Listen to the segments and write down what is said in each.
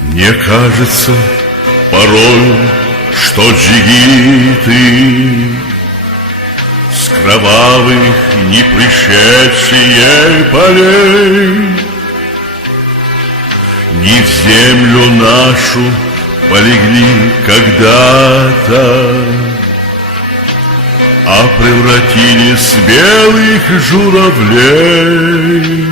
Мне кажется порою, что джигиты с кровавых не пришедшие полей не в землю нашу полегли когда-то, а превратились в белых журавлей.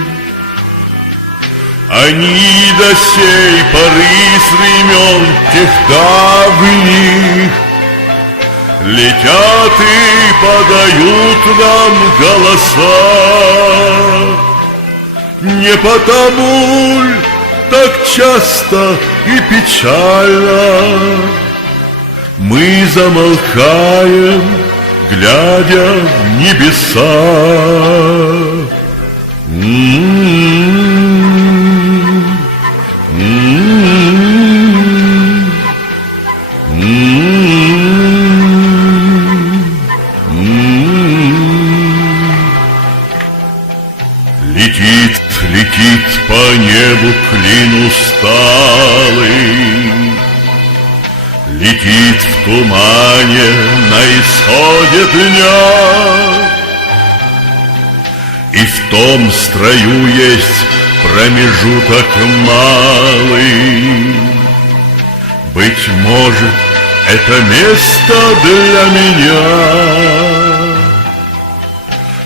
Они до сей поры с времен тех давних летят и подают нам голоса. Не потому ль так часто и печально мы замолкаем, глядя в небеса. Летит, летит по небу клин усталый, летит в тумане на исходе дня. И в том строю есть промежуток малый. Быть может, это место для меня.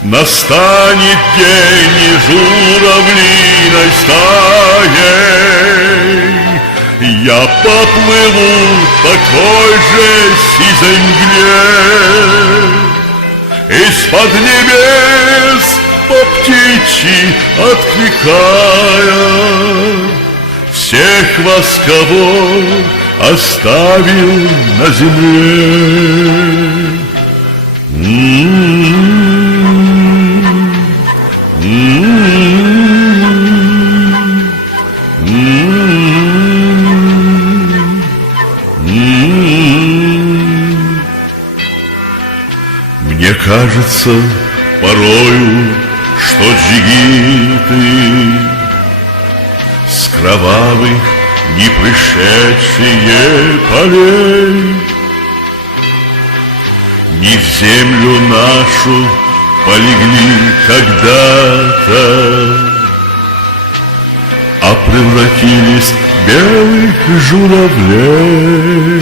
Настанет день, и журавлиной стаей я поплыву такой же сизой мгле, из-под небес по птичьи откликая всех вас, кого оставил на земле. Мне кажется порою, что джигиты с кровавых не пришедшие полей не в землю нашу полегли когда-то, а превратились в белых журавлей.